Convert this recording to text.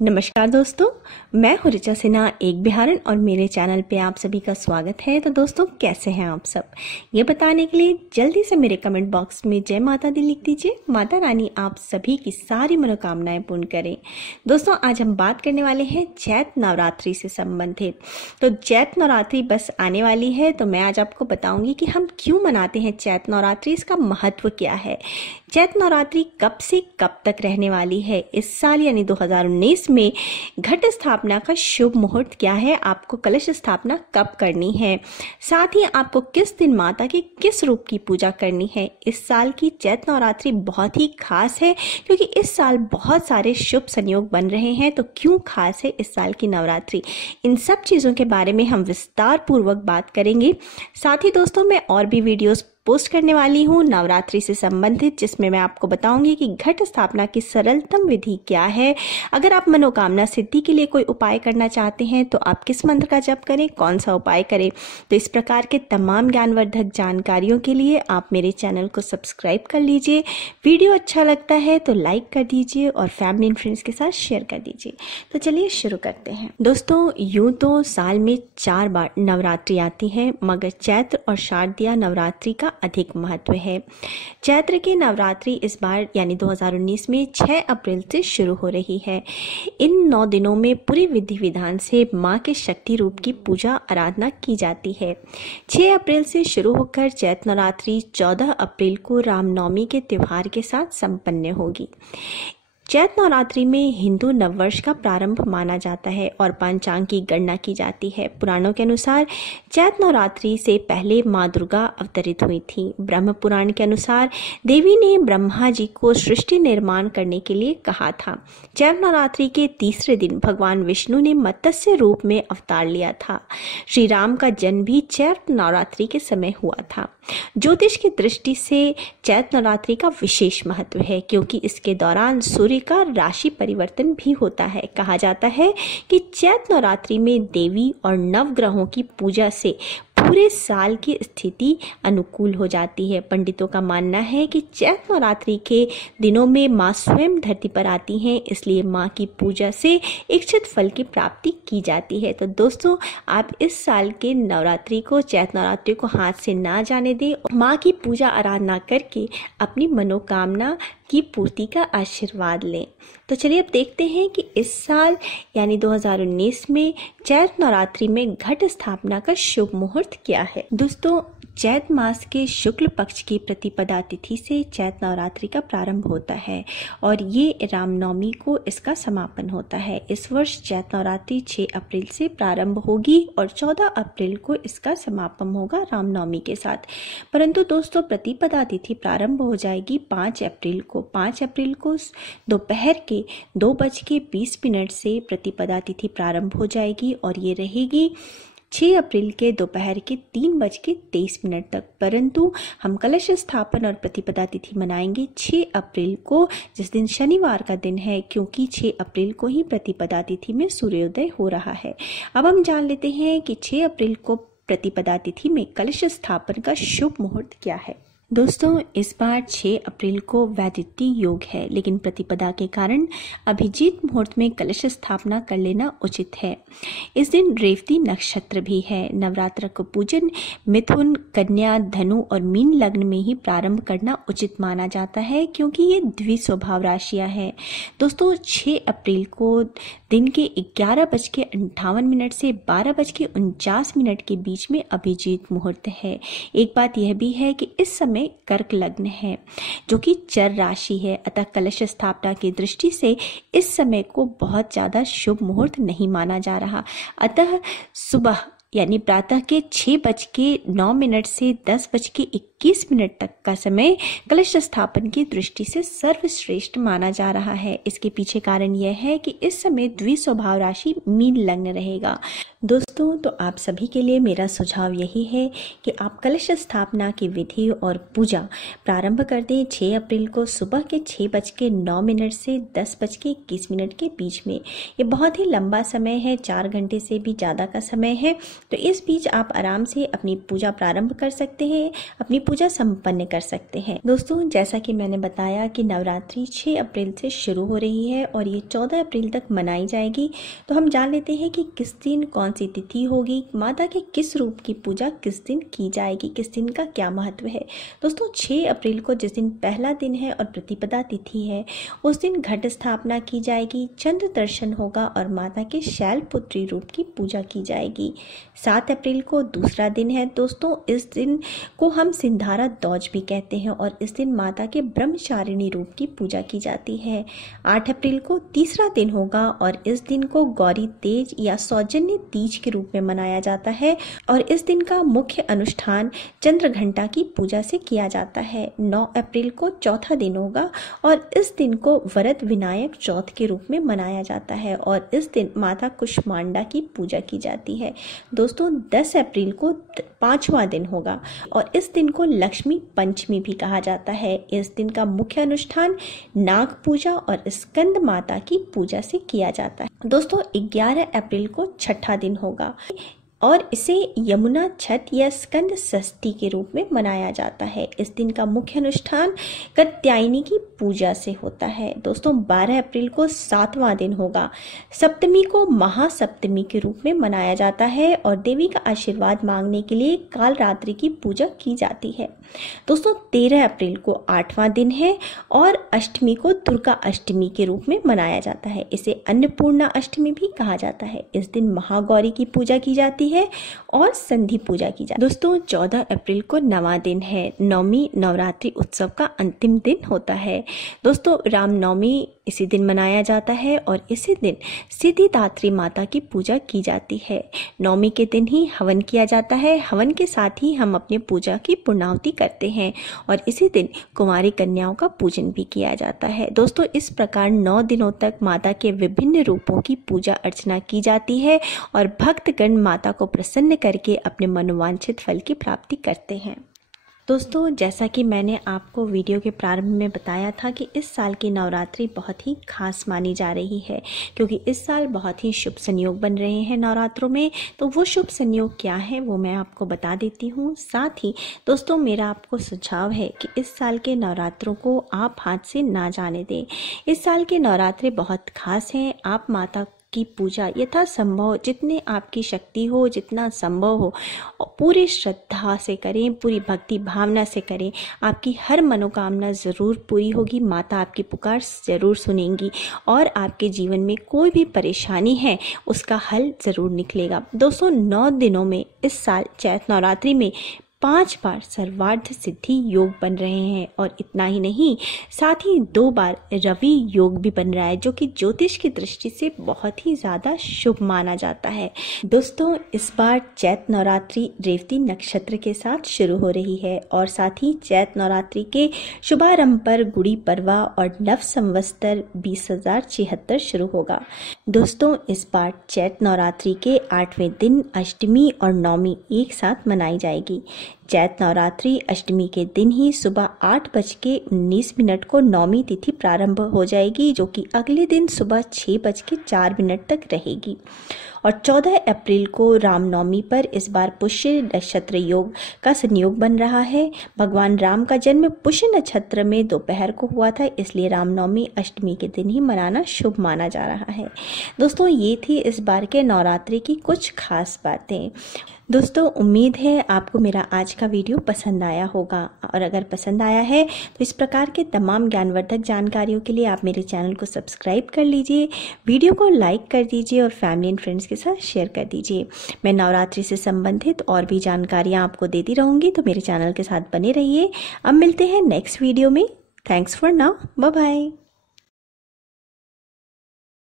नमस्कार दोस्तों, मैं हूँ ऋचा सिन्हा एक बिहारन और मेरे चैनल पे आप सभी का स्वागत है। तो दोस्तों, कैसे हैं आप सब, ये बताने के लिए जल्दी से मेरे कमेंट बॉक्स में जय माता दी लिख दीजिए। माता रानी आप सभी की सारी मनोकामनाएं पूर्ण करें। दोस्तों, आज हम बात करने वाले हैं चैत नवरात्रि से संबंधित। तो चैत नवरात्रि बस आने वाली है, तो मैं आज आपको बताऊंगी कि हम क्यों मनाते हैं चैत नवरात्रि, इसका महत्व क्या है, चैत नवरात्रि कब से कब तक रहने वाली है, इस साल यानी 2019 में घट स्थापना का शुभ मुहूर्त क्या है, आपको कलश स्थापना कब करनी है, साथ ही आपको किस दिन माता की किस रूप की पूजा करनी है। इस साल की चैत नवरात्रि बहुत ही खास है क्योंकि इस साल बहुत सारे शुभ संयोग बन रहे हैं। तो क्यों खास है इस साल की नवरात्रि, इन सब चीज़ों के बारे में हम विस्तार पूर्वक बात करेंगे। साथ ही दोस्तों, मैं और भी वीडियोस पोस्ट करने वाली हूँ नवरात्रि से संबंधित, जिसमें मैं आपको बताऊंगी कि घट स्थापना की सरलतम विधि क्या है। अगर आप मनोकामना सिद्धि के लिए कोई उपाय करना चाहते हैं तो आप किस मंत्र का जप करें, कौन सा उपाय करें। तो इस प्रकार के तमाम ज्ञानवर्धक जानकारियों के लिए आप मेरे चैनल को सब्सक्राइब कर लीजिए। वीडियो अच्छा लगता है तो लाइक कर दीजिए और फैमिली एंड फ्रेंड्स के साथ शेयर कर दीजिए। तो चलिए शुरू करते हैं। दोस्तों, यूं तो साल में 4 बार नवरात्रि आती है, मगर चैत्र और शारदीय नवरात्रि का अधिक महत्व है। चैत्र की नवरात्रि इस बार यानी 2019 में 6 अप्रैल से शुरू हो रही है। इन 9 दिनों में पूरी विधि विधान से मां के शक्ति रूप की पूजा आराधना की जाती है। 6 अप्रैल से शुरू होकर चैत्र नवरात्रि 14 अप्रैल को रामनवमी के त्योहार के साथ संपन्न होगी। चैत नवरात्रि में हिंदू नववर्ष का प्रारंभ माना जाता है और पंचांग की गणना की जाती है। पुराणों के अनुसार चैत नवरात्रि से पहले मां दुर्गा अवतरित हुई थी। ब्रह्म पुराण के अनुसार देवी ने ब्रह्मा जी को सृष्टि निर्माण करने के लिए कहा था। चैत नवरात्रि के तीसरे दिन भगवान विष्णु ने मत्स्य रूप में अवतार लिया था। श्री राम का जन्म भी चैत नवरात्रि के समय हुआ था। ज्योतिष की दृष्टि से चैत नवरात्रि का विशेष महत्व है क्योंकि इसके दौरान सूर्य का राशि परिवर्तन भी होता है। कहा जाता है कि चैत नवरात्रि में देवी और नवग्रहों की पूजा से पूरे साल की स्थिति अनुकूल हो जाती है। पंडितों का मानना है कि चैत नवरात्रि के दिनों में मां स्वयं धरती पर आती हैं, इसलिए मां की पूजा से इच्छित फल की प्राप्ति की जाती है। तो दोस्तों, आप इस साल के नवरात्रि को, चैत नवरात्रि को हाथ से ना जाने दें और मां की पूजा आराधना करके अपनी मनोकामना की पूर्ति का आशीर्वाद लें। तो चलिए अब देखते हैं कि इस साल यानी 2019 में चैत नवरात्रि में घट स्थापना का शुभ मुहूर्त क्या है। दोस्तों, चैत मास के शुक्ल पक्ष की प्रतिपदा तिथि से चैत नवरात्रि का प्रारंभ होता है और ये रामनवमी को इसका समापन होता है। इस वर्ष चैत नवरात्रि 6 अप्रैल से प्रारंभ होगी और 14 अप्रैल को इसका समापन होगा रामनवमी के साथ। परंतु दोस्तों, प्रतिपदा तिथि प्रारंभ हो जाएगी 5 अप्रैल को। 5 अप्रैल को दोपहर के 2:20 से प्रतिपदा तिथि प्रारंभ हो जाएगी और ये रहेगी 6 अप्रैल के दोपहर के 3:23 तक। परंतु हम कलश स्थापन और प्रतिपदा तिथि मनाएंगे 6 अप्रैल को, जिस दिन शनिवार का दिन है, क्योंकि 6 अप्रैल को ही प्रतिपदा तिथि में सूर्योदय हो रहा है। अब हम जान लेते हैं कि 6 अप्रैल को प्रतिपदा तिथि में कलश स्थापन का शुभ मुहूर्त क्या है। दोस्तों, इस बार 6 अप्रैल को वैदित्य योग है, लेकिन प्रतिपदा के कारण अभिजीत मुहूर्त में कलश स्थापना कर लेना उचित है। इस दिन रेवती नक्षत्र भी है। नवरात्र को पूजन मिथुन, कन्या, धनु और मीन लग्न में ही प्रारंभ करना उचित माना जाता है क्योंकि ये द्विस्वभाव राशियां हैं। दोस्तों, 6 अप्रैल को दिन के 11:58 से 12:49 के बीच में अभिजीत मुहूर्त है। एक बात यह भी है कि इस समय कर्क लग्न है जो कि चर राशि है, अतः कलश स्थापना की दृष्टि से इस समय को बहुत ज्यादा शुभ मुहूर्त नहीं माना जा रहा। अतः सुबह यानी प्रातः के 6:09 से 10:21 तक का समय कलश स्थापन की दृष्टि से सर्वश्रेष्ठ माना जा रहा है। इसके पीछे कारण यह है कि इस समय द्विस्वभाव राशि मीन लग्न रहेगा। दोस्तों, तो आप सभी के लिए मेरा सुझाव यही है कि आप कलश स्थापना की विधि और पूजा प्रारंभ कर दें 6 अप्रैल को सुबह के 6:09 से 10:21 के बीच में। ये बहुत ही लंबा समय है, 4 घंटे से भी ज़्यादा का समय है। तो इस बीच आप आराम से अपनी पूजा प्रारंभ कर सकते हैं। अपनी पूजा संपन्न कर सकते हैं। दोस्तों, जैसा कि मैंने बताया कि नवरात्रि 6 अप्रैल से शुरू हो रही है और ये 14 अप्रैल तक मनाई जाएगी। तो हम जान लेते हैं कि किस दिन कौन सी तिथि होगी, माता के किस रूप की पूजा किस दिन की जाएगी, किस दिन का क्या महत्व है। दोस्तों, 6 अप्रैल को जिस दिन पहला दिन है और प्रतिपदा तिथि है, उस दिन घट स्थापना की जाएगी, चंद्र दर्शन होगा और माता के शैलपुत्री रूप की पूजा की जाएगी। 7 अप्रैल को दूसरा दिन है। दोस्तों, इस दिन को हम सिंधारा दौज भी कहते हैं और इस दिन माता के ब्रह्मचारिणी रूप की पूजा की जाती है। 8 अप्रैल को तीसरा दिन होगा और इस दिन को गौरी तेज या सौजन्य तीज के रूप में मनाया जाता है और इस दिन का मुख्य अनुष्ठान चंद्र घंटा की पूजा से किया जाता है। 9 अप्रैल को चौथा दिन होगा और इस दिन को वरद विनायक चौथ के रूप में मनाया जाता है और इस दिन माता कुष्मांडा की पूजा की जाती है। दोस्तों, 10 अप्रैल को 5वां दिन होगा और इस दिन को लक्ष्मी पंचमी भी कहा जाता है। इस दिन का मुख्य अनुष्ठान नाग पूजा और स्कंद माता की पूजा से किया जाता है। दोस्तों, 11 अप्रैल को छठा दिन होगा और इसे यमुना छठ या स्कंद षष्ठी के रूप में मनाया जाता है। इस दिन का मुख्य अनुष्ठान कात्यायनी की पूजा से होता है। दोस्तों, 12 अप्रैल को 7वां दिन होगा। सप्तमी को महासप्तमी के रूप में मनाया जाता है और देवी का आशीर्वाद मांगने के लिए कालरात्रि की पूजा की जाती है। दोस्तों, 13 अप्रैल को 8वां दिन है और अष्टमी को दुर्गा अष्टमी के रूप में मनाया जाता है। इसे अन्नपूर्णा अष्टमी भी कहा जाता है। इस दिन महागौरी की पूजा की जाती है और संधि पूजा की जाती है। दोस्तों, 14 अप्रैल को 9वां दिन है। नवमी नवरात्रि उत्सव का अंतिम दिन होता है। दोस्तों, रामनवमी इसी दिन मनाया जाता है और इसी दिन सिद्धिदात्री माता की पूजा की जाती है। नवमी के दिन ही हवन किया जाता है। हवन के साथ ही हम अपने पूजा की पूर्णाहुति करते हैं और इसी दिन कुंवारी कन्याओं का पूजन भी किया जाता है। दोस्तों, इस प्रकार 9 दिनों तक माता के विभिन्न रूपों की पूजा अर्चना की जाती है और भक्तगण माता को प्रसन्न करके अपने मनोवांछित फल की प्राप्ति करते हैं। दोस्तों, जैसा कि मैंने आपको वीडियो के प्रारंभ में बताया था कि इस साल की नवरात्रि बहुत ही खास मानी जा रही है क्योंकि इस साल बहुत ही शुभ संयोग बन रहे हैं नवरात्रों में। तो वो शुभ संयोग क्या है वो मैं आपको बता देती हूँ। साथ ही दोस्तों, मेरा आपको सुझाव है कि इस साल के नवरात्रों को आप हाथ से ना जाने दें। इस साल के नवरात्रि बहुत खास हैं। आप माता की पूजा यथासंभव जितने आपकी शक्ति हो, जितना संभव हो, पूरी श्रद्धा से करें, पूरी भक्ति भावना से करें। आपकी हर मनोकामना ज़रूर पूरी होगी। माता आपकी पुकार ज़रूर सुनेंगी और आपके जीवन में कोई भी परेशानी है उसका हल ज़रूर निकलेगा। दोस्तों, 9 दिनों में इस साल चैत्र नवरात्रि में 5 बार सर्वार्थ सिद्धि योग बन रहे हैं और इतना ही नहीं, साथ ही 2 बार रवि योग भी बन रहा है जो कि ज्योतिष की दृष्टि से बहुत ही ज़्यादा शुभ माना जाता है। दोस्तों, इस बार चैत्र नवरात्रि रेवती नक्षत्र के साथ शुरू हो रही है और साथ ही चैत्र नवरात्रि के शुभारंभ पर गुड़ी पड़वा और नव संवत्सर 20,076 शुरू होगा। दोस्तों, इस बार चैत्र नवरात्रि के 8वें दिन अष्टमी और नवमी एक साथ मनाई जाएगी। चैत्र नवरात्रि अष्टमी के दिन ही सुबह 8:19 को नवमी तिथि प्रारंभ हो जाएगी जो कि अगले दिन सुबह 6:04 तक रहेगी। और 14 अप्रैल को रामनवमी पर इस बार पुष्य नक्षत्र योग का संयोग बन रहा है। भगवान राम का जन्म पुष्य नक्षत्र में दोपहर को हुआ था, इसलिए रामनवमी अष्टमी के दिन ही मनाना शुभ माना जा रहा है। दोस्तों, ये थी इस बार के नवरात्रि की कुछ खास बातें। दोस्तों, उम्मीद है आपको मेरा आज का वीडियो पसंद आया होगा और अगर पसंद आया है तो इस प्रकार के तमाम ज्ञानवर्धक जानकारियों के लिए आप मेरे चैनल को सब्सक्राइब कर लीजिए, वीडियो को लाइक कर दीजिए और फैमिली एंड फ्रेंड्स के साथ शेयर कर दीजिए। मैं नवरात्रि से संबंधित और भी जानकारियाँ आपको देती रहूँगी, तो मेरे चैनल के साथ बने रहिए। अब मिलते हैं नेक्स्ट वीडियो में। Thanks for now, bye bye.